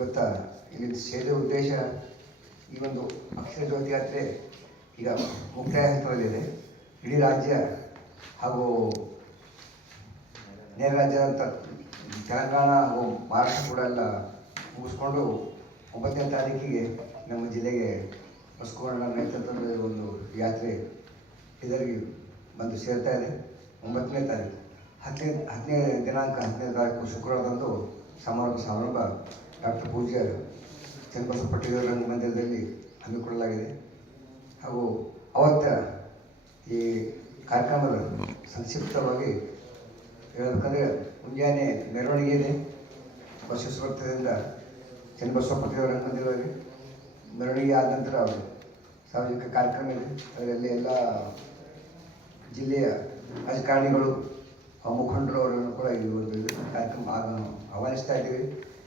ಇವತ್ತು ಇಲ್ಲಿ ಸೇರಿದ ಉದ್ದೇಶ ಈ ಒಂದು ಅಕ್ಷರ ಜ್ಯೋತಿ ಯಾತ್ರೆ ಈಗ ಮುಕ್ತಾಯ ಹಂತದಲ್ಲಿದೆ. ಇಡೀ ರಾಜ್ಯ ಹಾಗೂ ನೇರ ರಾಜ್ಯ ಅಂತ ತೆಲಂಗಾಣ ಹಾಗೂ ಮಹಾರಾಷ್ಟ್ರ ಕೂಡ ಎಲ್ಲ ಮುಗಿಸ್ಕೊಂಡು 9ನೇ ತಾರೀಕಿಗೆ ನಮ್ಮ ಜಿಲ್ಲೆಗೆ ಬಸವಣ್ಣ ನೇತೃತ್ವದ ಒಂದು ಯಾತ್ರೆ ಇದರಿಗೆ ಬಂದು ಸೇರ್ತಾ ಇದೆ. 9ನೇ ತಾರೀಕು 10ನೇ ದಿನಾಂಕ 10ನೇ ತಾರೀಕು ಶುಕ್ರವಾರದಂದು ಸಮಾರಂಭ ಡಾಕ್ಟರ್ ಪೂಜ್ಯ ಚನ್ನಬಸವ ಪಟ್ಟೇದಾರ್ ರಂಗಮಂದಿರದಲ್ಲಿ ಹಮ್ಮಿಕೊಳ್ಳಲಾಗಿದೆ. ಹಾಗೂ ಅವತ್ತ ಈ ಕಾರ್ಯಕ್ರಮದ ಸಂಕ್ಷಿಪ್ತವಾಗಿ ಹೇಳಬೇಕಂದ್ರೆ ಮುಂಜಾನೆ ಮೆರವಣಿಗೆ ಇದೆ. ಬಸವೇಶ್ವರ ವೃತ್ತದಿಂದ ಚನ್ನಬಸವ ಪಟ್ಟೇದಾರ್ ರಂಗಮಂದಿರದಲ್ಲಿ ಮೆರವಣಿಗೆ ಆದ ನಂತರ ಸಾರ್ವಜನಿಕ ಕಾರ್ಯಕ್ರಮ ಇದೆ. ಅದರಲ್ಲಿ ಎಲ್ಲ ಜಿಲ್ಲೆಯ ರಾಜಕಾರಣಿಗಳು ಮುಖಂಡರು ಅವರನ್ನು ಕೂಡ ಈ ಒಂದು ಕಾರ್ಯಕ್ರಮ ಆಹ್ವಾನಿಸ್ತಾ ಇದ್ದೀವಿ.